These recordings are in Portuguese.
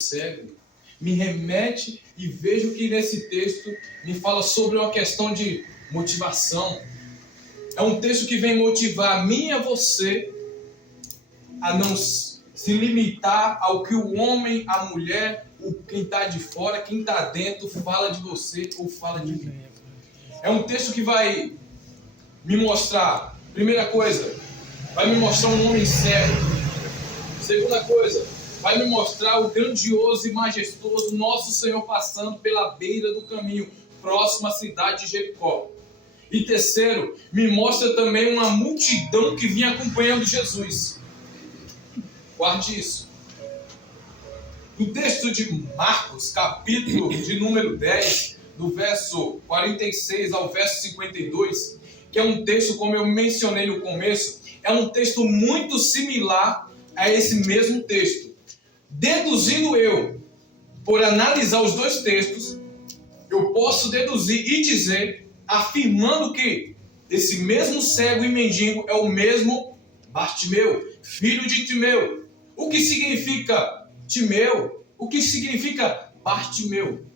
cego, me remete e vejo que nesse texto me fala sobre uma questão de motivação. É um texto que vem motivar a mim e a você a não se limitar ao que o homem, a mulher, quem está de fora, quem está dentro fala de você ou fala de mim. É um texto que vai me mostrar, primeira coisa, vai me mostrar um homem cego. Segunda coisa, vai me mostrar o grandioso e majestoso nosso Senhor passando pela beira do caminho, próximo à cidade de Jericó. E terceiro, me mostra também uma multidão que vinha acompanhando Jesus. Guarde isso. No texto de Marcos, capítulo de número 10, do verso 46 ao verso 52, que é um texto, como eu mencionei no começo, é um texto muito similar a esse mesmo texto. Deduzindo eu, por analisar os dois textos, eu posso deduzir e dizer, afirmando que esse mesmo cego e mendigo é o mesmo Bartimeu, filho de Timeu. O que significa Timeu? O que significa Bartimeu?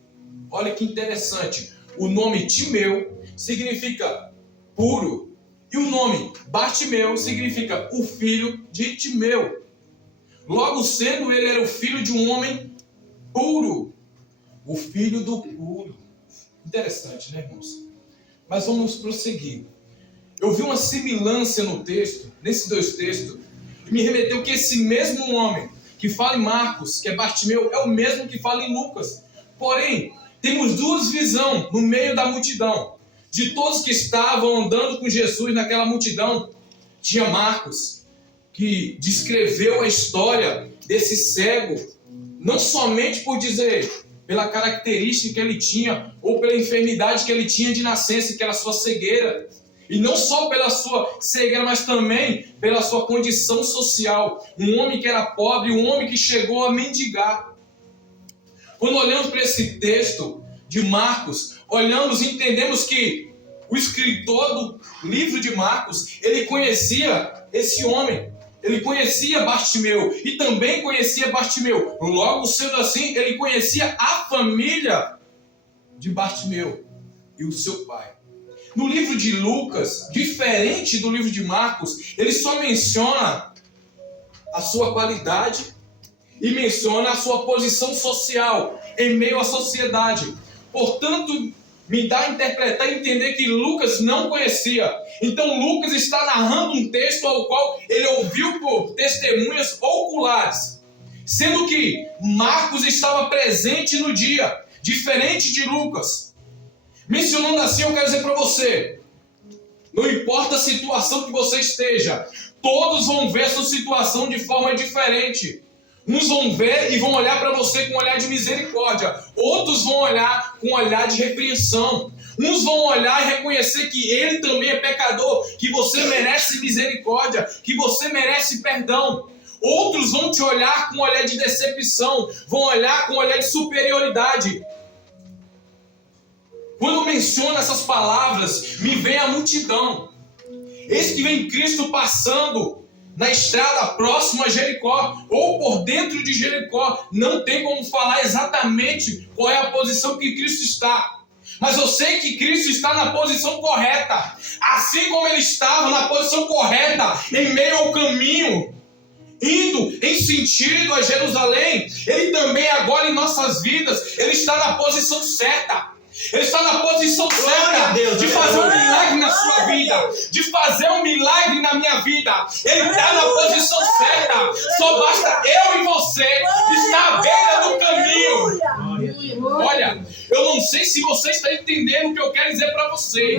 Olha que interessante. O nome Timeu significa puro. E o nome Bartimeu significa o filho de Timeu. Logo sendo, ele era o filho de um homem puro. O filho do puro. Interessante, né, irmãos? Mas vamos prosseguir. Eu vi uma semelhança no texto, nesses dois textos, e me remeteu que esse mesmo homem que fala em Marcos, que é Bartimeu, é o mesmo que fala em Lucas. Porém, temos duas visões no meio da multidão. De todos que estavam andando com Jesus naquela multidão, tinha Marcos, que descreveu a história desse cego, não somente por dizer, pela característica que ele tinha, ou pela enfermidade que ele tinha de nascença, que era a sua cegueira. E não só pela sua cegueira, mas também pela sua condição social. Um homem que era pobre, um homem que chegou a mendigar. Quando olhamos para esse texto de Marcos, olhamos e entendemos que o escritor do livro de Marcos, ele conhecia esse homem. Ele conhecia Bartimeu e também conhecia Bartimeu. Logo sendo assim, ele conhecia a família de Bartimeu e o seu pai. No livro de Lucas, diferente do livro de Marcos, ele só menciona a sua qualidade e menciona a sua posição social em meio à sociedade. Portanto, me dá a interpretar e entender que Lucas não conhecia. Então Lucas está narrando um texto ao qual ele ouviu por testemunhas oculares. Sendo que Marcos estava presente no dia, diferente de Lucas. Mencionando assim, eu quero dizer para você, não importa a situação que você esteja, todos vão ver a sua situação de forma diferente. Uns vão ver e vão olhar para você com um olhar de misericórdia. Outros vão olhar com um olhar de repreensão. Uns vão olhar e reconhecer que ele também é pecador, que você merece misericórdia, que você merece perdão. Outros vão te olhar com um olhar de decepção, vão olhar com um olhar de superioridade. Quando menciono essas palavras, me vem a multidão. Eis que vem Cristo passando na estrada próxima a Jericó, ou por dentro de Jericó. Não tem como falar exatamente qual é a posição que Cristo está. Mas eu sei que Cristo está na posição correta. Assim como ele estava na posição correta, em meio ao caminho, indo em sentido a Jerusalém, ele também agora em nossas vidas, ele está na posição certa. Ele está na posição certa de fazer um milagre na sua vida, de fazer um milagre na minha vida. Ele está na posição certa. Só basta eu e você estar à beira do caminho. Olha, eu não sei se você está entendendo o que eu quero dizer para você.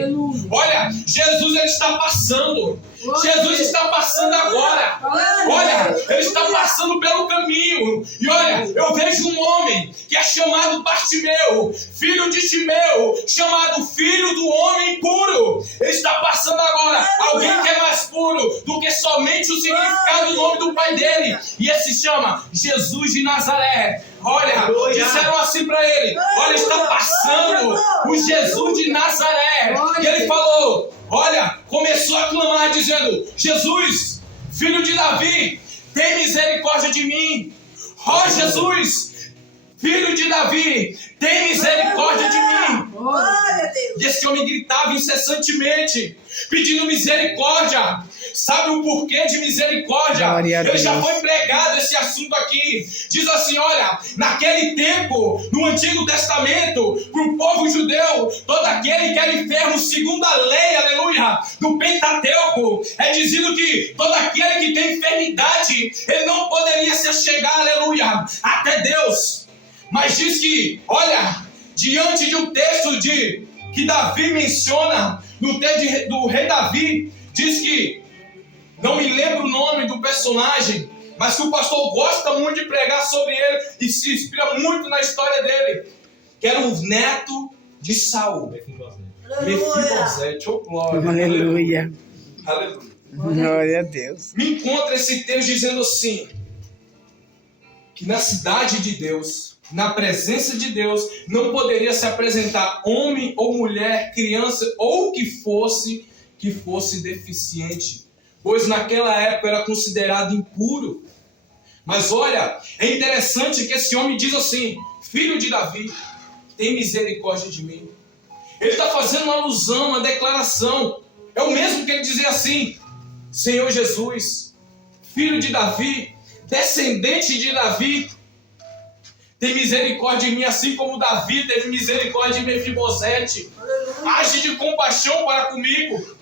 Olha, Jesus ele está passando. Jesus está passando agora. Olha, ele está passando pelo caminho. E olha, eu vejo um homem que é chamado Bartimeu, filho de Timeu, chamado filho do homem puro. Ele está passando agora. Alguém que é mais puro do que somente o significado do nome do pai dele. E esse se chama Jesus de Nazaré. Olha, disseram assim para ele: olha, está passando o Jesus de Nazaré. E ele falou, olha, começou a clamar dizendo: Jesus, filho de Davi, tem misericórdia de mim. Ó Jesus, filho de Davi, tem misericórdia de mim. Glória a Deus. E esse homem gritava incessantemente, pedindo misericórdia. Sabe o porquê de misericórdia? Ele já foi pregado esse assunto aqui. Diz assim, olha, naquele tempo, no Antigo Testamento, para o povo judeu, todo aquele que era enfermo segundo a lei, aleluia, do Pentateuco, é dizido que todo aquele que tem enfermidade, ele não poderia se chegar, aleluia, até Deus. Mas diz que, olha, diante de um texto que Davi menciona, no texto do rei Davi, diz que, não me lembro o nome do personagem, mas que o pastor gosta muito de pregar sobre ele e se inspira muito na história dele, que era o neto de Saul. Mefibosete, oh glória. Aleluia. Aleluia. Glória a Deus. Me encontra esse texto dizendo assim, que na cidade de Deus, na presença de Deus, não poderia se apresentar homem ou mulher, criança ou que fosse deficiente, pois naquela época era considerado impuro. Mas olha, é interessante que esse homem diz assim, filho de Davi, tem misericórdia de mim. Ele está fazendo uma alusão, uma declaração. É o mesmo que ele dizer assim, Senhor Jesus, filho de Davi, descendente de Davi, tem misericórdia de mim, assim como Davi teve misericórdia de Mefibosete. Age de compaixão para comigo.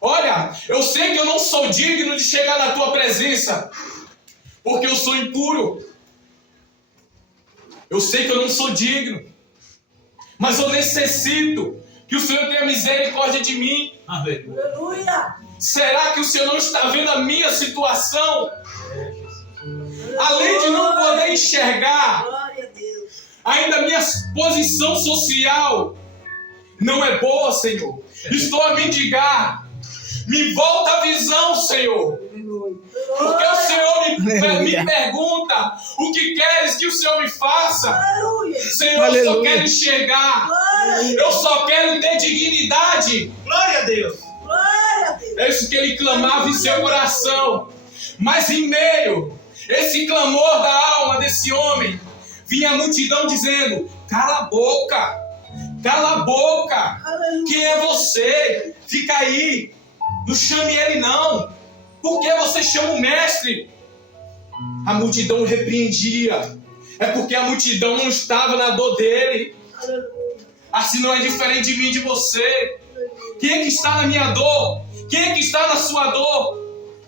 Olha, eu sei que eu não sou digno de chegar na tua presença, porque eu sou impuro. Eu sei que eu não sou digno, mas eu necessito que o Senhor tenha misericórdia de mim. Aleluia. Será que o Senhor não está vendo a minha situação? Além de não poder enxergar, Glória a Deus. ainda a minha posição social não é boa, Senhor. Estou a mendigar. Me volta a visão, Senhor. Porque o Senhor me pergunta o que queres que o Senhor me faça. Aleluia. Senhor, eu só quero enxergar. Eu só quero ter dignidade. Glória a Deus. Glória a Deus. É isso que ele clamava em seu coração. Mas em meio esse clamor da alma desse homem, vinha a multidão dizendo, cala a boca, cala a boca. Aleluia. Quem é você? Fica aí, não chame ele não. Por que você chama o mestre? A multidão repreendia. É porque a multidão não estava na dor dele. Aleluia. Assim não é diferente de mim e de você. Quem é que está na minha dor? Quem é que está na sua dor?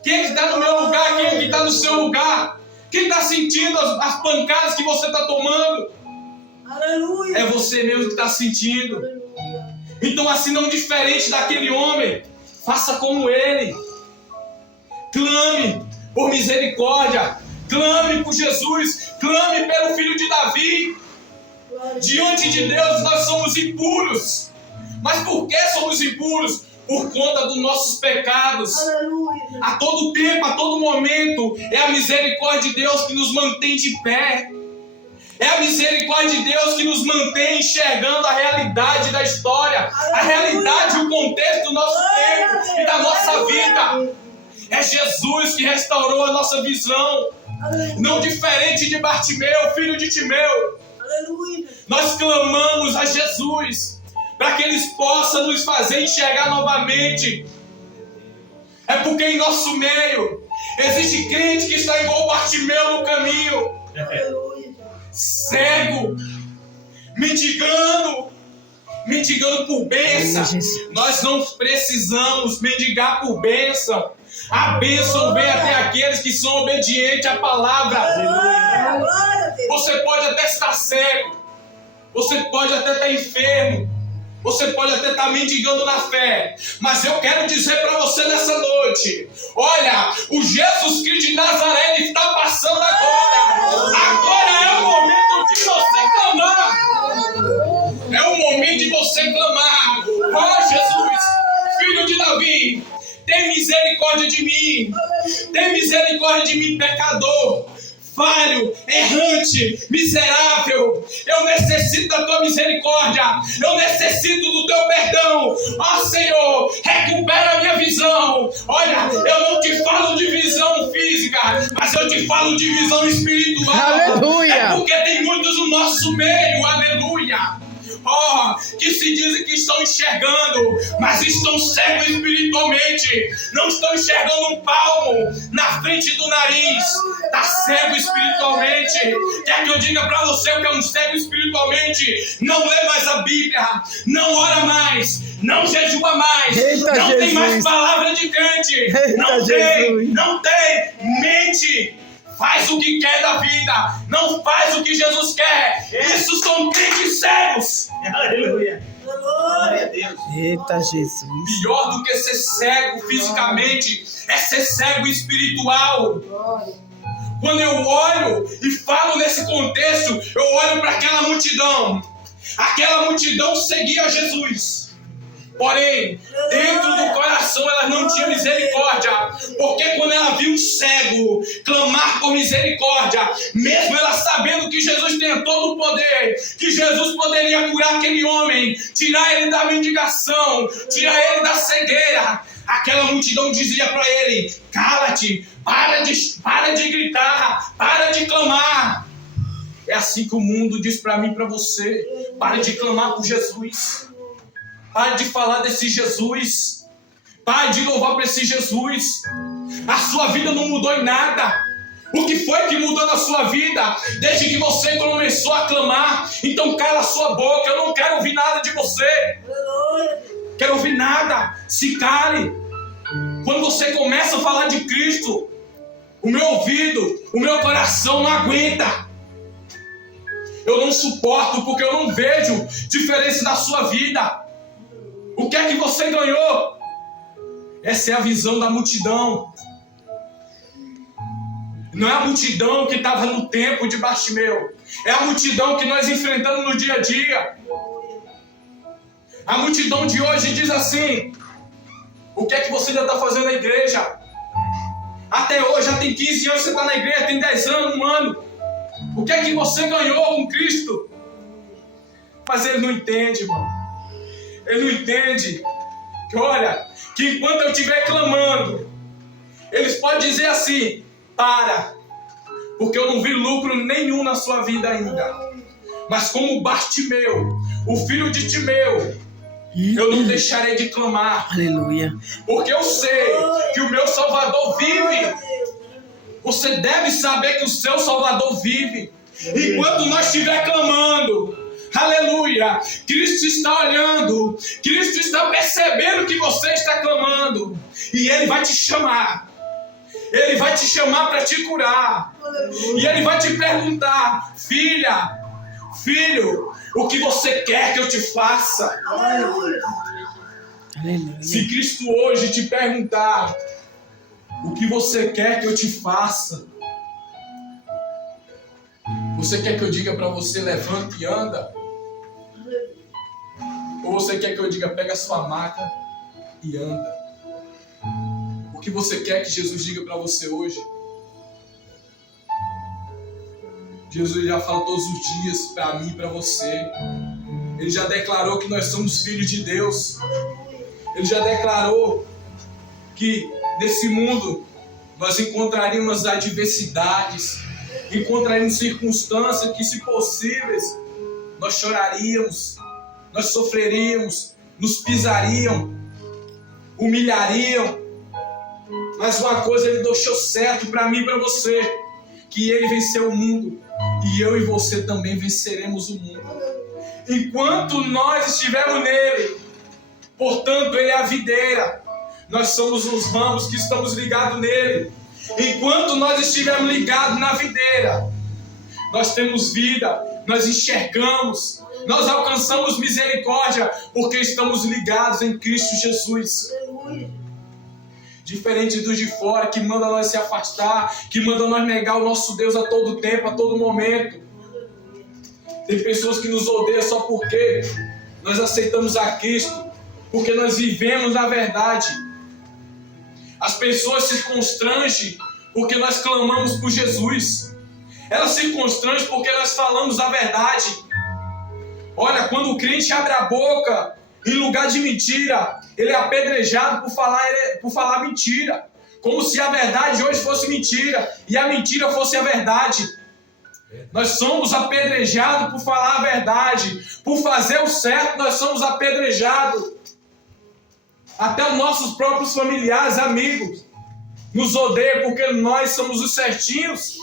Quem é que está no meu lugar? Quem é que está no seu lugar? Quem está sentindo as pancadas que você está tomando? Aleluia. É você mesmo que está sentindo. Aleluia. Então, assim, não diferente daquele homem, faça como ele. Clame por misericórdia. Clame por Jesus. Clame pelo filho de Davi. Glória a Deus. Diante de Deus nós somos impuros. Mas por que somos impuros? Por conta dos nossos pecados. Aleluia. A todo tempo, a todo momento, é a misericórdia de Deus que nos mantém de pé. É a misericórdia de Deus que nos mantém enxergando a realidade da história, a realidade, o contexto do nosso tempo e da nossa vida. É Jesus que restaurou a nossa visão. Aleluia. Não diferente de Bartimeu, filho de Timeu. Aleluia. Nós clamamos a Jesus para que eles possam nos fazer enxergar novamente. É porque em nosso meio existe crente que está igual Bartimeu no caminho, Aleluia. cego, mendigando por bênção. Nós não precisamos mendigar por bênção. A bênção vem até aqueles que são obedientes à palavra. Aleluia. Glória a Deus. Você pode até estar cego, você pode até estar enfermo, você pode até estar mendigando na fé, mas eu quero dizer para você nessa noite, olha, o Jesus Cristo de Nazaré ele está passando agora. Agora é o momento de você clamar. É o momento de você clamar. Ó Jesus, filho de Davi, tem misericórdia de mim. Tem misericórdia de mim, pecador, falho, errante, miserável. Eu necessito da tua misericórdia. Eu necessito do teu perdão. Ó Senhor, recupera a minha visão. Olha, eu não te falo de visão física, mas eu te falo de visão espiritual. Aleluia. É porque tem muita nosso meio, aleluia. Oh, que se dizem que estão enxergando, mas estão cegos espiritualmente. Não estão enxergando um palmo na frente do nariz. Está cego espiritualmente. Quer que eu diga para você que é um cego espiritualmente? Não lê mais a Bíblia, não ora mais, não jejua mais. Eita, não Jesus. tem mais palavra de crente. Eita, não Jesus. tem, mente. Faz o que quer da vida, não faz o que Jesus quer. Isso são crentes cegos. Aleluia. Glória a Glória. Deus. Eita, Jesus. Pior do que ser cego fisicamente é ser cego espiritual. Glória. Quando eu olho e falo nesse contexto, eu olho para aquela multidão. Aquela multidão seguia Jesus. Porém, dentro do coração ela não tinha misericórdia. Porque quando ela viu um cego clamar por misericórdia, mesmo ela sabendo que Jesus tinha todo o poder, que Jesus poderia curar aquele homem, tirar ele da mendigação, tirar ele da cegueira, aquela multidão dizia para ele: cala-te, para de gritar, para de clamar. É assim que o mundo diz para mim e para você: pare de clamar por Jesus. Pare de falar desse Jesus. Pare de louvar para esse Jesus. A sua vida não mudou em nada. O que foi que mudou na sua vida desde que você começou a clamar? Então cala a sua boca. Eu não quero ouvir nada de você. Glória. Quero ouvir nada. Se cale. Quando você começa a falar de Cristo, o meu ouvido, o meu coração não aguenta. Eu não suporto porque eu não vejo diferença na sua vida. O que é que você ganhou? Essa é a visão da multidão. Não é a multidão que estava no tempo de Bartimeu. É a multidão que nós enfrentamos no dia a dia. A multidão de hoje diz assim: o que é que você ainda está fazendo na igreja? Até hoje, já tem 15 anos que você está na igreja, tem 10 anos, 1 ano. O que é que você ganhou com Cristo? Mas ele não entende, irmão. Ele não entende que, olha, que enquanto eu estiver clamando, eles podem dizer assim: para, porque eu não vi lucro nenhum na sua vida ainda. Mas como Bartimeu, o filho de Timeu, eu não deixarei de clamar. Aleluia. Porque eu sei que o meu Salvador vive. Você deve saber que o seu Salvador vive. Enquanto nós estiver clamando, aleluia, Cristo está olhando, Cristo está percebendo que você está clamando, e Ele vai te chamar. Ele vai te chamar para te curar. E Ele vai te perguntar: filha, filho, o que você quer que eu te faça? Aleluia. Aleluia. Se Cristo hoje te perguntar: o que você quer que eu te faça? Você quer que eu diga para você: levanta e anda? Ou você quer que eu diga: pega a sua maca e anda? O que você quer que Jesus diga para você hoje? Jesus já fala todos os dias para mim e para você. Ele já declarou que nós somos filhos de Deus. Ele já declarou que nesse mundo nós encontraríamos adversidades, encontraríamos circunstâncias que, se possíveis, nós choraríamos, nós sofreríamos, nos pisariam, humilhariam. Mas uma coisa Ele deixou certo para mim e para você: que Ele venceu o mundo, e eu e você também venceremos o mundo. Enquanto nós estivermos nele, portanto, Ele é a videira, nós somos os ramos que estamos ligados nele. Enquanto nós estivermos ligados na videira, nós temos vida, nós enxergamos, nós alcançamos misericórdia, porque estamos ligados em Cristo Jesus. Diferente dos de fora, que mandam nós se afastar, que mandam nós negar o nosso Deus a todo tempo, a todo momento. Tem pessoas que nos odeiam só porque nós aceitamos a Cristo, porque nós vivemos na verdade. As pessoas se constrangem porque nós clamamos por Jesus. Elas se constrangem porque nós falamos a verdade. Olha, quando o crente abre a boca em lugar de mentira, ele é apedrejado por falar mentira. Como se a verdade hoje fosse mentira e a mentira fosse a verdade. Nós somos apedrejados por falar a verdade, por fazer o certo, nós somos apedrejados. Até os nossos próprios familiares, amigos, nos odeiam porque nós somos os certinhos.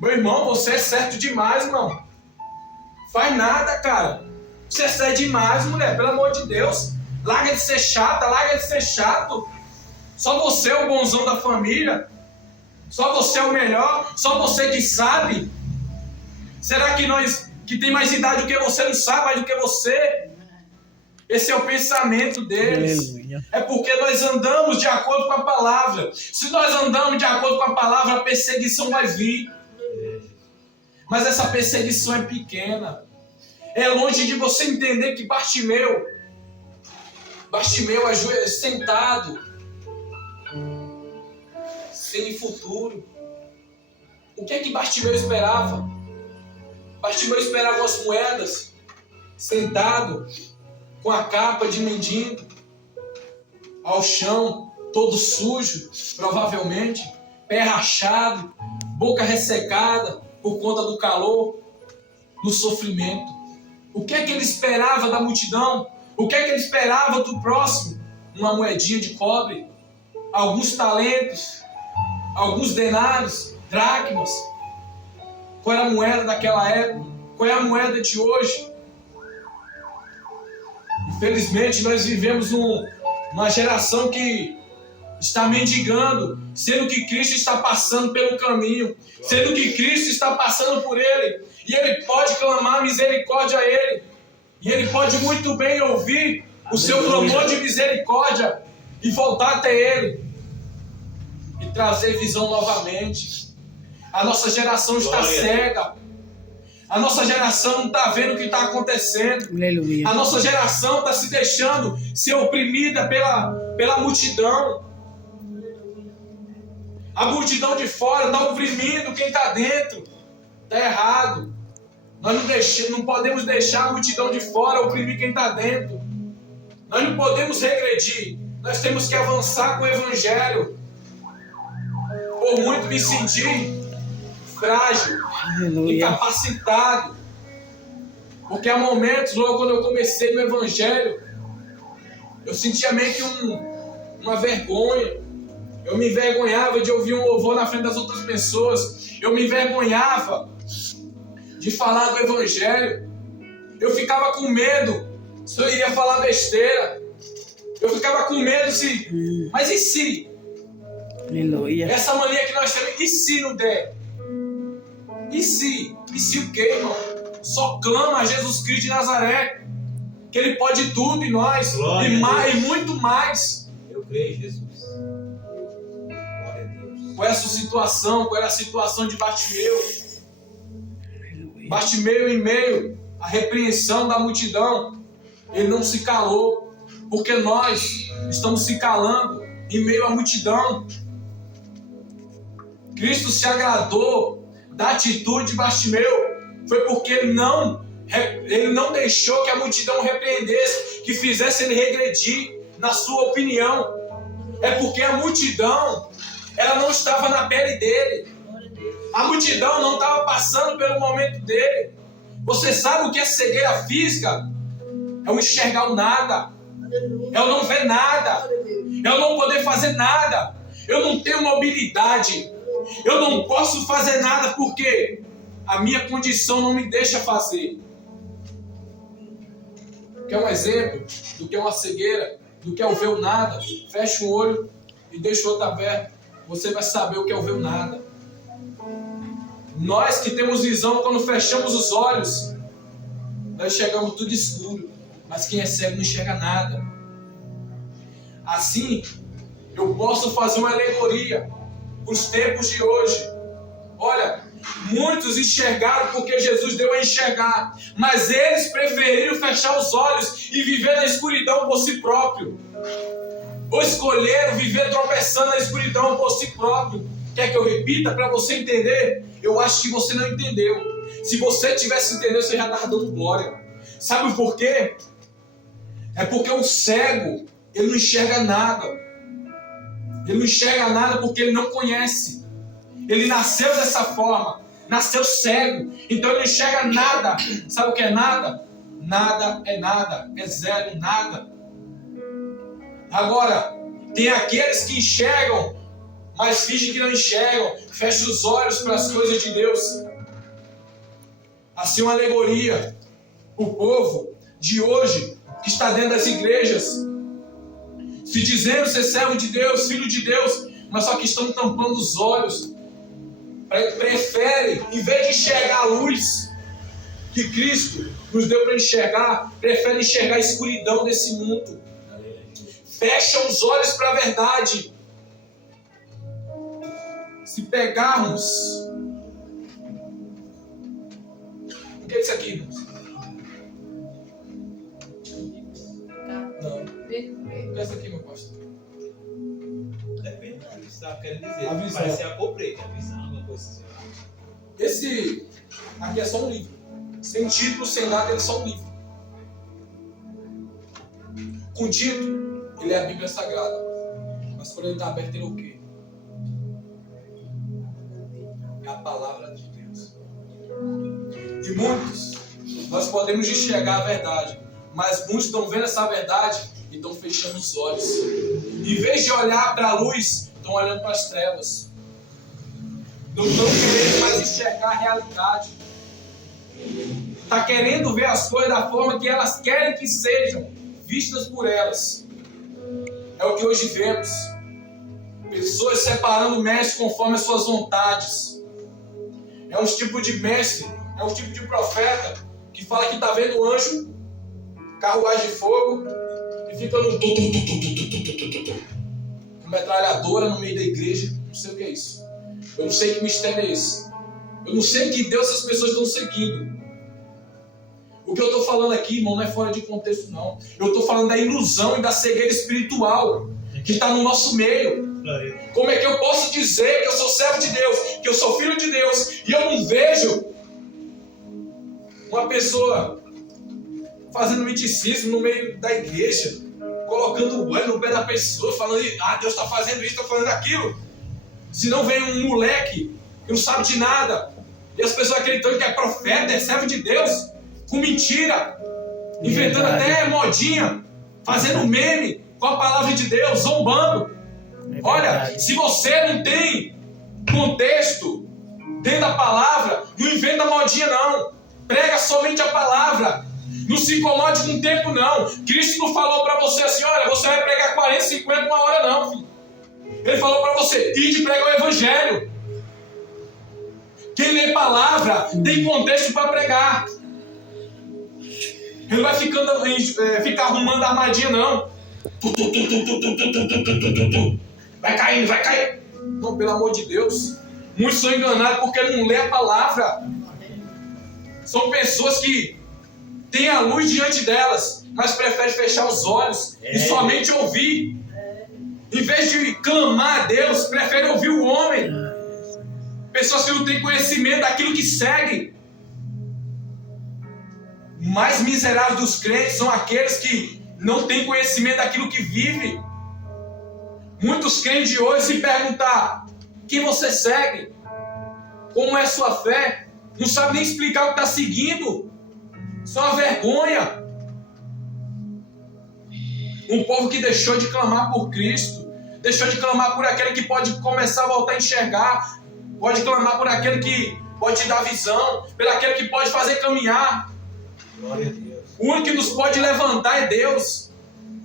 Meu irmão, você é certo demais, irmão. Faz nada, cara. Você é certo demais, mulher, pelo amor de Deus. Larga de ser chata, larga de ser chato. Só você é o bonzão da família. Só você é o melhor. Só você que sabe. Será que nós, que tem mais idade do que você, não sabe mais do que você? Esse é o pensamento deles. Aleluia. É porque nós andamos de acordo com a palavra. Se nós andamos de acordo com a palavra, a perseguição vai vir. Mas essa perseguição é pequena. É longe de você entender que Bartimeu sentado, sem futuro. O que é que Bartimeu esperava? Bartimeu esperava as moedas, sentado, com a capa de mendigo, ao chão, todo sujo, provavelmente, pé rachado, boca ressecada por conta do calor, no sofrimento. O que é que ele esperava da multidão? O que é que ele esperava do próximo? Uma moedinha de cobre, alguns talentos, alguns denários, dracmas. Qual era a moeda daquela época? Qual é a moeda de hoje? Infelizmente, nós vivemos uma geração que está mendigando, sendo que Cristo está passando pelo caminho, sendo que Cristo está passando por ele, e ele pode clamar misericórdia a ele, e ele pode muito bem ouvir o seu clamor de misericórdia e voltar até ele e trazer visão novamente. A nossa geração está cega. A nossa geração não está vendo o que está acontecendo. Aleluia. A nossa geração está se deixando ser oprimida pela multidão. A multidão de fora está oprimindo quem está dentro. Está errado. Nós não podemos deixar a multidão de fora oprimir quem está dentro. Nós não podemos regredir. Nós temos que avançar com o Evangelho. Por muito me sentir frágil, Aleluia. incapacitado. Porque há momentos, logo quando eu comecei no Evangelho, eu sentia meio que uma vergonha. Eu me envergonhava de ouvir um louvor na frente das outras pessoas. Eu me envergonhava de falar do Evangelho. Eu ficava com medo se eu iria falar besteira. Eu ficava com medo se... Mas e se? Aleluia. Essa mania que nós temos, e se não der? E se? E se o quê, irmão? Só clama a Jesus Cristo de Nazaré, que Ele pode tudo em nós, e muito mais. Eu creio, Jesus. Glória a Deus. Qual é a sua situação? Qual era a situação de Bartimeu? Aleluia. Bartimeu, em meio à repreensão da multidão, ele não se calou, porque nós estamos se calando em meio à multidão. Cristo se agradou da atitude de Bartimeu, foi porque ele não deixou que a multidão o repreendesse, que fizesse ele regredir na sua opinião. É porque a multidão, ela não estava na pele dele. A multidão não estava passando pelo momento dele. Você sabe o que é cegueira física? É o enxergar o nada. É o não ver nada. É o não poder fazer nada. Eu não tenho mobilidade. Eu não posso fazer nada porque a minha condição não me deixa fazer. Quer um exemplo do que é uma cegueira, do que é o ver o nada? Fecha um olho e deixa o outro aberto. Você vai saber o que é o ver o nada. Nós que temos visão, quando fechamos os olhos, nós enxergamos tudo escuro. Mas quem é cego não enxerga nada. Assim, eu posso fazer uma alegoria para os tempos de hoje. Olha, muitos enxergaram porque Jesus deu a enxergar, mas eles preferiram fechar os olhos e viver na escuridão por si próprio. Ou escolheram viver tropeçando na escuridão por si próprio. Quer que eu repita para você entender? Eu acho que você não entendeu. Se você tivesse entendido, você já estava dando glória. Sabe por quê? É porque o cego, ele não enxerga nada. Ele não enxerga nada porque ele não conhece. Ele nasceu dessa forma. nasceu cego, então ele não enxerga nada. Sabe o que é nada? Nada é nada, é zero, nada. Agora, tem aqueles que enxergam, mas fingem que não enxergam, fecham os olhos para as coisas de Deus. Assim, uma alegoria. O povo de hoje, que está dentro das igrejas, se dizendo ser servo de Deus, filho de Deus, mas só que estão tampando os olhos. Preferem, em vez de enxergar a luz que Cristo nos deu para enxergar, preferem enxergar a escuridão desse mundo. Fecham os olhos para a verdade. Se pegarmos... O que é isso aqui, irmãos? Não. O que é isso aqui, meu pastor? Depende do que você está querendo dizer. A visão. Parece a cor preta, a visão, alguma coisa assim. Esse aqui é só um livro. Sem título, sem nada, ele é só um livro. Com título, ele é a Bíblia Sagrada. Mas quando ele está aberto, ele é o quê? É a palavra de Deus. E muitos, nós podemos enxergar a verdade, mas muitos estão vendo essa verdade e estão fechando os olhos. Em vez de olhar para a luz, estão olhando para as trevas. Não estão querendo mais enxergar a realidade. Está querendo ver as coisas da forma que elas querem que sejam vistas por elas. É o que hoje vemos. Pessoas separando o mestre conforme as suas vontades. É um tipo de mestre, é um tipo de profeta que fala que está vendo um anjo, carruagem de fogo, e fica no com metralhadora no meio da igreja. Não sei o que é isso. Eu não sei que mistério é esse. Eu não sei que Deus essas pessoas estão seguindo. O que eu estou falando aqui, irmão, não é fora de contexto, não. Eu estou falando da ilusão e da cegueira espiritual que está no nosso meio. Como é que eu posso dizer que eu sou servo de Deus, que eu sou filho de Deus, e eu não vejo uma pessoa fazendo misticismo no meio da igreja, colocando o olho no pé da pessoa, falando, Deus está fazendo isso, está fazendo aquilo. Se não vem um moleque que não sabe de nada, e as pessoas acreditando que é profeta, é servo de Deus, com mentira, inventando até modinha, fazendo meme com a palavra de Deus, zombando. Olha, se você não tem contexto dentro da palavra, não inventa modinha não. Prega somente a palavra. Não se incomode com o tempo não. Cristo não falou para você assim, olha, você vai pregar 40, 50, uma hora não, filho. Ele falou para você, ide e prega o evangelho. Quem lê palavra tem contexto para pregar. Ele não vai ficar arrumando armadilha não. Vai caindo, vai cair. Não, pelo amor de Deus. Muitos são enganados porque não lê a palavra. São pessoas que têm a luz diante delas, mas preferem fechar os olhos e somente ouvir. Em vez de clamar a Deus, preferem ouvir o homem. Pessoas que não têm conhecimento daquilo que segue. O mais miserável dos crentes são aqueles que não têm conhecimento daquilo que vive. Muitos crentes de hoje se perguntar quem você segue, como é a sua fé, não sabe nem explicar o que está seguindo. Isso é uma vergonha. Um povo que deixou de clamar por Cristo, deixou de clamar por aquele que pode começar a voltar a enxergar, pode clamar por aquele que pode te dar visão, por aquele que pode fazer caminhar. Glória a Deus. O único que nos pode levantar é Deus.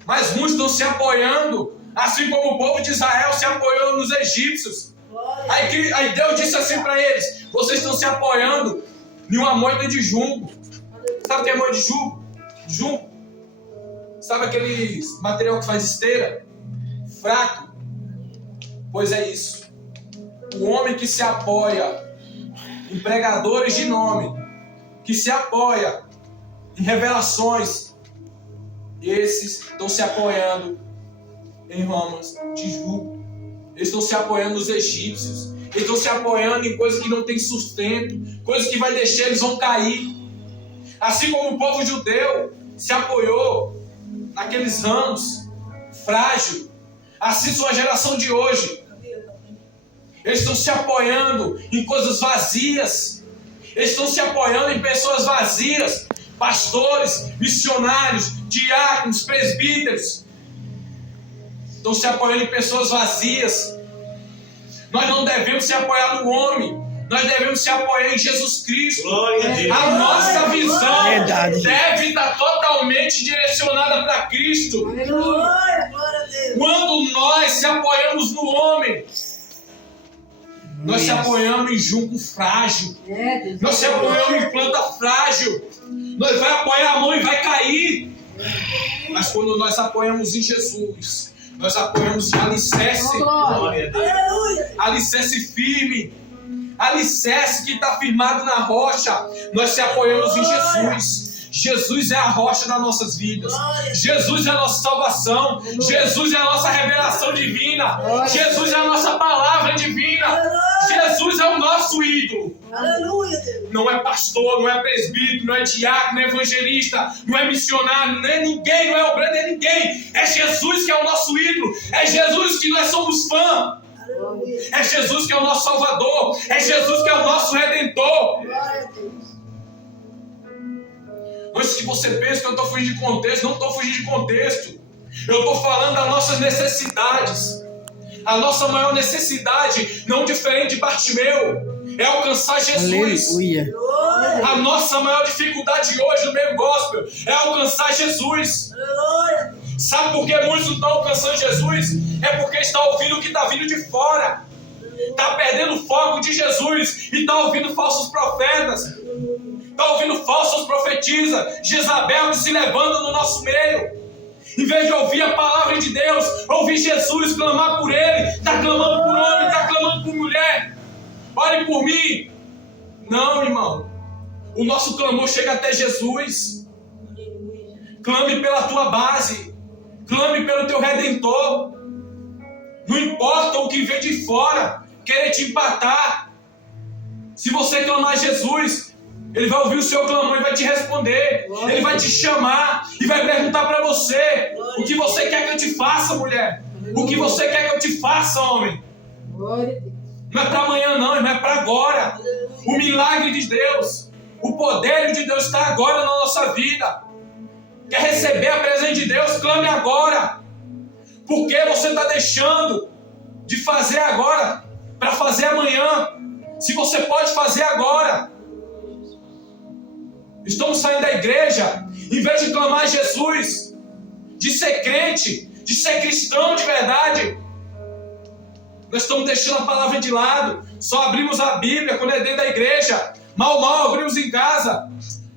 Mas muitos estão se apoiando, assim como o povo de Israel se apoiou nos egípcios. Aí Deus disse assim para eles, vocês estão se apoiando em uma moita de junco. Sabe o que é moita de junco? Junco. Sabe aquele material que faz esteira? Fraco. Pois é isso. O homem que se apoia em pregadores de nome, que se apoia em revelações, esses estão se apoiando em ramas de jugo. Eles estão se apoiando nos egípcios. Eles estão se apoiando em coisas que não têm sustento, coisas que vai deixar eles vão cair. Assim como o povo judeu se apoiou naqueles ramos frágil, assim sua geração de hoje Eles estão se apoiando em coisas vazias. Eles estão se apoiando em pessoas vazias. Pastores, missionários, diáconos, presbíteros. Estão se apoiando em pessoas vazias. Nós não devemos se apoiar no homem. Nós devemos se apoiar em Jesus Cristo. Glória a Deus. A nossa visão Verdade. deve estar totalmente direcionada para Cristo. Glória, glória a Deus. Quando nós se apoiamos no homem, nós se apoiamos em junco frágil. Deus. Nós se apoiamos em planta frágil. Nós vai apoiar a mão e vai cair. Mas quando nós apoiamos em Jesus, nós apoiamos em alicerce. Glória a Deus. Aleluia. Alicerce firme. Alicerce que está firmado na rocha. Nós se apoiamos em Jesus. Jesus é a rocha das nossas vidas. Jesus é a nossa salvação. Jesus é a nossa revelação divina. Jesus é a nossa palavra divina. Jesus é o nosso ídolo. Aleluia, Deus. Não é pastor, não é presbítero, não é diácono, não é evangelista, não é missionário, não é ninguém, não é obreiro, não é ninguém. É Jesus que é o nosso ídolo. É Jesus que nós somos fã. Aleluia. É Jesus que é o nosso Salvador. É Jesus que é o nosso Redentor. Glória a Deus. Antes que você pense que eu estou fugindo de contexto, não estou fugindo de contexto. Eu estou falando das nossas necessidades. A nossa maior necessidade, não diferente de Bartimeu, é alcançar Jesus. Aleluia. Glória. A nossa maior dificuldade hoje no meio gospel é alcançar Jesus. Glória. Sabe por que muitos não estão alcançando Jesus? É porque está ouvindo o que está vindo de fora. Está perdendo o foco de Jesus e está ouvindo falsos profetas. Está ouvindo falsos profetisas. Jezabel que se levanta no nosso meio. Em vez de ouvir a palavra de Deus, ouvir Jesus, clamar por Ele. Está clamando por homem, está clamando por mulher. Ore por mim. Não, irmão. O nosso clamor chega até Jesus. Clame pela tua base. Clame pelo teu Redentor. Não importa o que vem de fora querer te empatar. Se você clamar a Jesus, Ele vai ouvir o seu clamor e vai te responder. Ele vai te chamar e vai perguntar para você: o que você quer que eu te faça, mulher? O que você quer que eu te faça, homem? Glória a Deus. Não é para amanhã não, não é para agora. O milagre de Deus, o poder de Deus está agora na nossa vida. Quer receber a presença de Deus? Clame agora. Por que você está deixando de fazer agora para fazer amanhã? Se você pode fazer agora. Estamos saindo da igreja, em vez de clamar a Jesus, de ser crente, de ser cristão de verdade, nós estamos deixando a palavra de lado. Só abrimos a Bíblia quando é dentro da igreja. Mal abrimos em casa.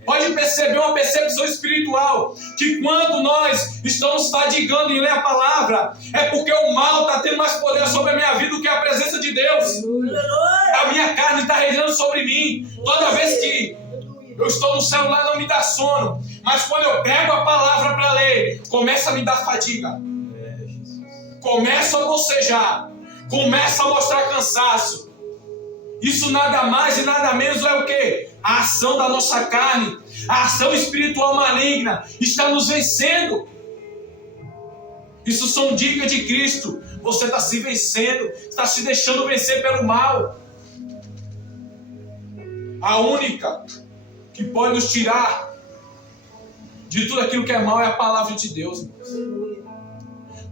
Pode perceber uma percepção espiritual, que quando nós estamos fadigando em ler a palavra, é porque o mal está tendo mais poder sobre a minha vida do que a presença de Deus. A minha carne está reinando sobre mim. Toda vez que eu estou no celular não me dá sono, mas quando eu pego a palavra para ler, começa a me dar fadiga. Começa a bocejar. Começa a mostrar cansaço. Isso nada mais e nada menos é o quê? A ação da nossa carne, a ação espiritual maligna está nos vencendo. Isso são dicas de Cristo. Você está se vencendo, está se deixando vencer pelo mal. A única que pode nos tirar de tudo aquilo que é mal é a palavra de Deus.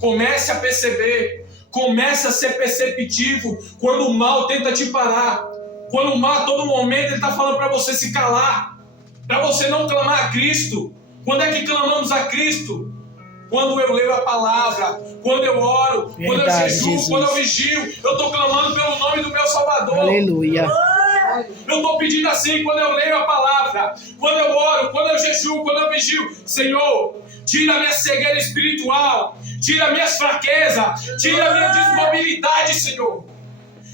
Comece a perceber, comece a ser perceptivo quando o mal tenta te parar. Quando o mal a todo momento ele está falando para você se calar, para você não clamar a Cristo. Quando é que clamamos a Cristo? Quando eu leio a palavra, quando eu oro, Verdade, quando eu jejuo, Jesus. quando eu vigio, eu estou clamando pelo nome do meu Salvador. Aleluia. Eu estou pedindo assim quando eu leio a palavra, quando eu oro, quando eu jejuo, quando eu vigio. Senhor, tira a minha cegueira espiritual, tira minhas fraquezas, tira a minha desmobilidade, Senhor.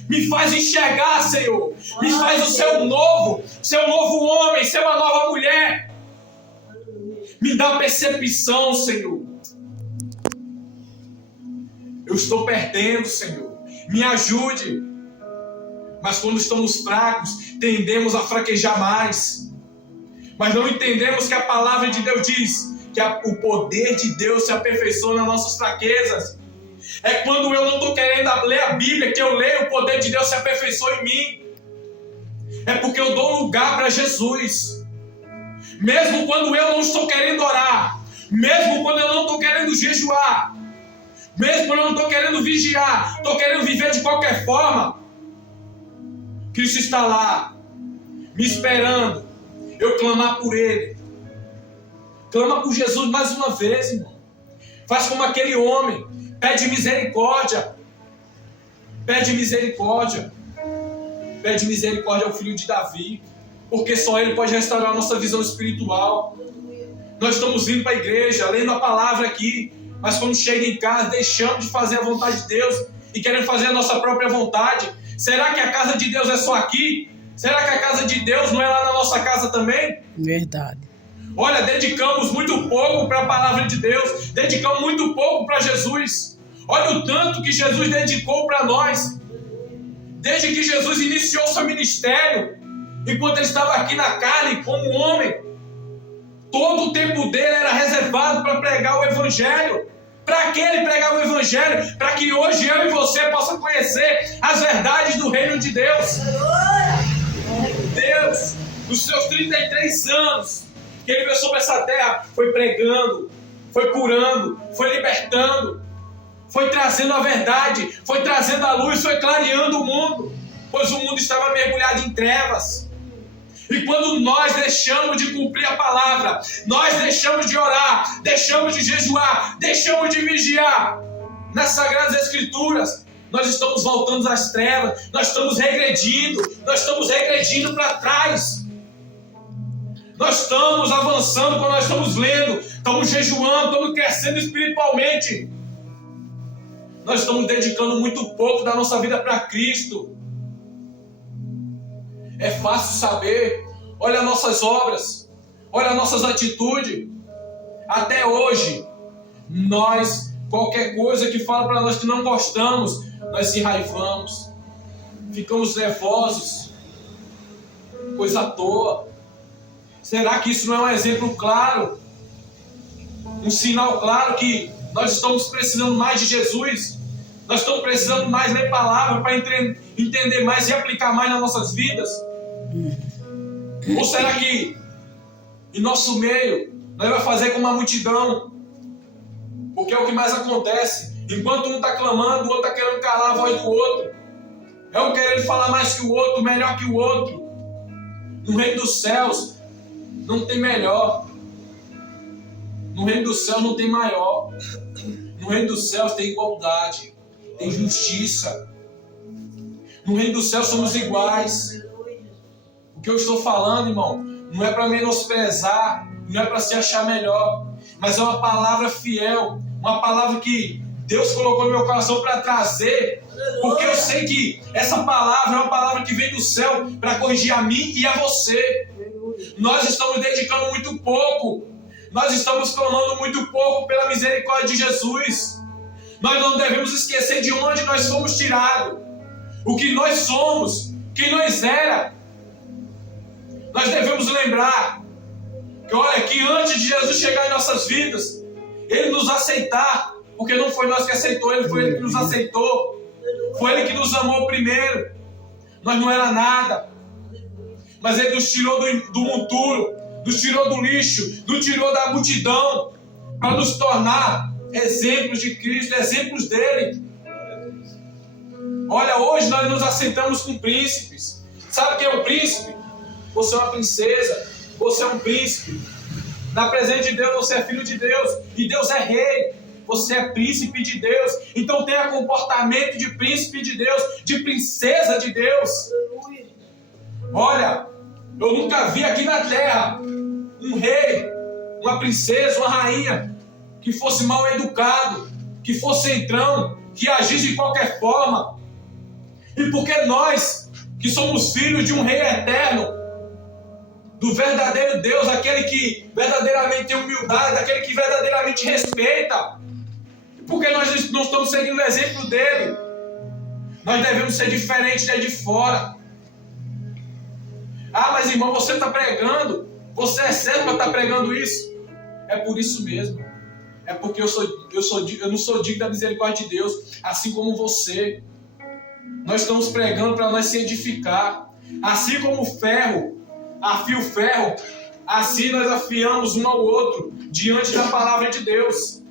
Me faz enxergar, Senhor. Me faz o seu novo homem, ser uma nova mulher. Me dá percepção, Senhor. Eu estou perdendo, Senhor. Me ajude. Mas quando estamos fracos, tendemos a fraquejar mais. Mas não entendemos que a palavra de Deus diz que o poder de Deus se aperfeiçoa nas nossas fraquezas. É quando eu não estou querendo ler a Bíblia, que eu leio, o poder de Deus se aperfeiçoa em mim. É porque eu dou lugar para Jesus. Mesmo quando eu não estou querendo orar, mesmo quando eu não estou querendo jejuar, mesmo quando eu não estou querendo vigiar, estou querendo viver de qualquer forma, Cristo está lá, me esperando, eu clamar por Ele. Clama por Jesus mais uma vez, irmão. Faz como aquele homem, pede misericórdia. Pede misericórdia. Pede misericórdia ao filho de Davi, porque só Ele pode restaurar a nossa visão espiritual. Nós estamos vindo para a igreja, lendo a palavra aqui, mas quando chega em casa, deixamos de fazer a vontade de Deus e queremos fazer a nossa própria vontade. Será que a casa de Deus é só aqui? Será que a casa de Deus não é lá na nossa casa também? Verdade. Olha, dedicamos muito pouco para a palavra de Deus, dedicamos muito pouco para Jesus. Olha o tanto que Jesus dedicou para nós. Desde que Jesus iniciou seu ministério, enquanto ele estava aqui na carne como homem, todo o tempo dele era reservado para pregar o Evangelho. Para que ele pregava o Evangelho? Para que hoje eu e você possam conhecer as verdades do reino de Deus. Deus, nos seus 33 anos, que ele veio sobre essa terra, foi pregando, foi curando, foi libertando, foi trazendo a verdade, foi trazendo a luz, foi clareando o mundo, pois o mundo estava mergulhado em trevas. E quando nós deixamos de cumprir a palavra, nós deixamos de orar, deixamos de jejuar, deixamos de vigiar nas Sagradas Escrituras, nós estamos voltando às trevas, nós estamos regredindo para trás. Nós estamos avançando quando nós estamos lendo, estamos jejuando, estamos crescendo espiritualmente. Nós estamos dedicando muito pouco da nossa vida para Cristo. É fácil saber, olha as nossas obras, olha as nossas atitudes. Até hoje, nós, qualquer coisa que fala para nós que não gostamos, nós se enraivamos, ficamos nervosos, coisa à toa. Será que isso não é um exemplo claro? Um sinal claro que nós estamos precisando mais de Jesus? Nós estamos precisando mais ler palavra para entender mais e aplicar mais nas nossas vidas? Ou será que em nosso meio nós vamos fazer como uma multidão? Porque é o que mais acontece. Enquanto um está clamando, o outro está querendo calar a voz do outro. É um querendo falar mais que o outro, melhor que o outro. No reino dos céus não tem melhor. No reino dos céus não tem maior. No reino dos céus tem igualdade, tem justiça. No reino dos céus somos iguais. O que eu estou falando, irmão, não é para menosprezar, não é para se achar melhor, mas é uma palavra fiel, uma palavra que Deus colocou no meu coração para trazer, porque eu sei que essa palavra é uma palavra que vem do céu para corrigir a mim e a você. Nós estamos dedicando muito pouco, nós estamos clamando muito pouco pela misericórdia de Jesus. Nós não devemos esquecer de onde nós fomos tirados, o que nós somos, quem nós era. Nós devemos lembrar que, olha, que antes de Jesus chegar em nossas vidas, Ele nos aceitar, porque não foi nós que aceitou Ele, foi Ele que nos aceitou. Foi Ele que nos amou primeiro. Nós não era nada. Mas Ele nos tirou do monturo, nos tirou do lixo, nos tirou da multidão, para nos tornar exemplos de Cristo, exemplos dEle. Olha, hoje nós nos aceitamos com príncipes. Sabe quem é um príncipe? Você é uma princesa, você é um príncipe. Na presença de Deus, você é filho de Deus. E Deus é rei. Você é príncipe de Deus. Então tenha comportamento de príncipe de Deus, de princesa de Deus. Olha, eu nunca vi aqui na terra um rei, uma princesa, uma rainha que fosse mal educado, que fosse entrão, que agisse de qualquer forma. E porque nós, que somos filhos de um rei eterno, do verdadeiro Deus, aquele que verdadeiramente tem humildade, aquele que verdadeiramente respeita, porque nós não estamos seguindo o exemplo dele, nós devemos ser diferentes daí de fora. Ah, mas irmão, você está pregando, você é certo para estar pregando isso? É por isso mesmo. é porque eu não sou digno da misericórdia de Deus, assim como você. Nós estamos pregando para nós se edificar. Assim como o ferro afia o ferro, assim nós afiamos um ao outro diante da palavra de Deus.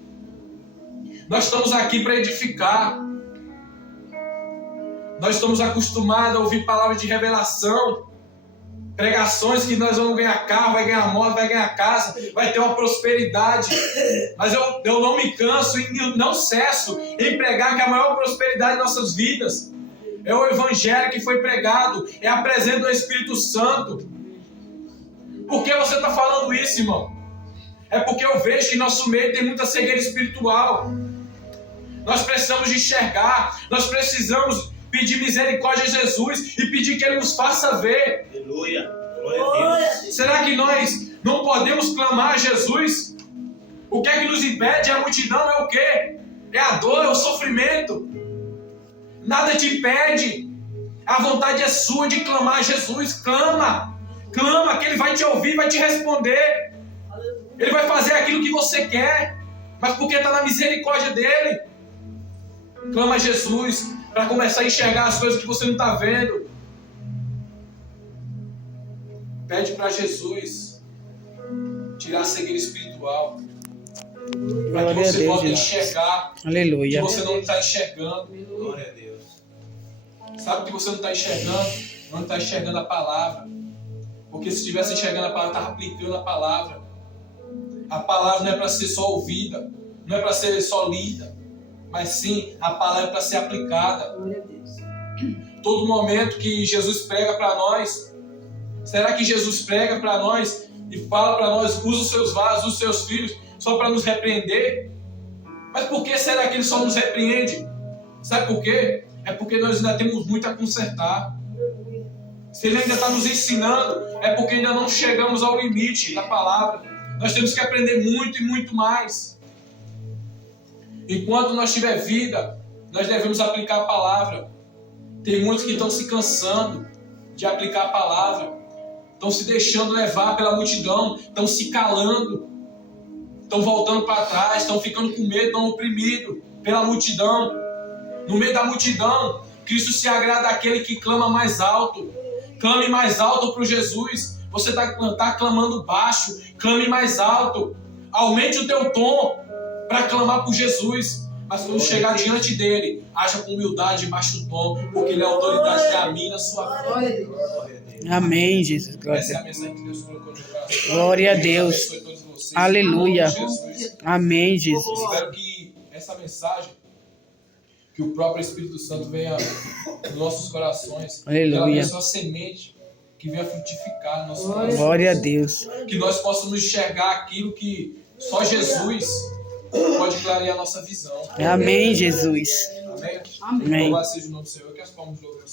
Nós estamos aqui para edificar. Nós estamos acostumados a ouvir palavras de revelação, pregações que nós vamos ganhar carro, vai ganhar moto, vai ganhar casa, vai ter uma prosperidade. Mas eu não me canso e não cesso em pregar que a maior prosperidade de nossas vidas é o evangelho que foi pregado, é a presença do Espírito Santo. Por que você está falando isso, irmão? É porque eu vejo que em nosso meio tem muita cegueira espiritual. Nós precisamos de enxergar, nós precisamos pedir misericórdia a Jesus e pedir que Ele nos faça ver. Aleluia. Glória a Deus. Será que nós não podemos clamar a Jesus? O que é que nos impede? A multidão é o quê? É a dor, é o sofrimento. Nada te impede. A vontade é sua de clamar a Jesus. Clama, clama, que Ele vai te ouvir, vai te responder. Ele vai fazer aquilo que você quer, mas porque está na misericórdia dEle. Clama a Jesus para começar a enxergar as coisas que você não está vendo. Pede para Jesus tirar a cegueira espiritual, para que você possa enxergar o que Aleluia. você não está enxergando. Glória a Deus. Sabe o que você não está enxergando? Não está enxergando a palavra. Porque se estivesse enxergando a palavra, estava aplicando a palavra. A palavra não é para ser só ouvida, não é para ser só lida, mas sim, a palavra é para ser aplicada. Glória a Deus. Todo momento que Jesus prega para nós, será que Jesus prega para nós e fala para nós, usa os seus vasos, os seus filhos, só para nos repreender? Mas por que será que Ele só nos repreende? Sabe por quê? É porque nós ainda temos muito a consertar. Se Ele ainda está nos ensinando, é porque ainda não chegamos ao limite da palavra. Nós temos que aprender muito e muito mais. Enquanto nós tiver vida, nós devemos aplicar a palavra. Tem muitos que estão se cansando de aplicar a palavra. Estão se deixando levar pela multidão. Estão se calando. Estão voltando para trás. Estão ficando com medo, estão oprimidos pela multidão. No meio da multidão, Cristo se agrada daquele que clama mais alto. Clame mais alto para o Jesus. Você está clamando baixo, clame mais alto. Aumente o teu tom para clamar por Jesus. Mas quando chegar diante dele, haja com humildade e baixe o tom, porque ele é a autoridade que amina a sua vida. Glória a Deus. Glória a Deus. Amém, Jesus. Essa é a mensagem que Deus colocou no coração. Glória a Deus. Abençoe todos vocês. Aleluia. Em nome de Jesus. Amém, Jesus. Espero que essa mensagem, que o próprio Espírito Santo venha nos nossos corações. Aleluia. Que ela venha sua semente, que venha frutificar no nosso coração. Glória a Deus. Que nós possamos enxergar aquilo que só Jesus pode clarear a nossa visão. Amém, Jesus. Amém? Amém. Louvado seja o nome do Senhor, que as palmas de louvor.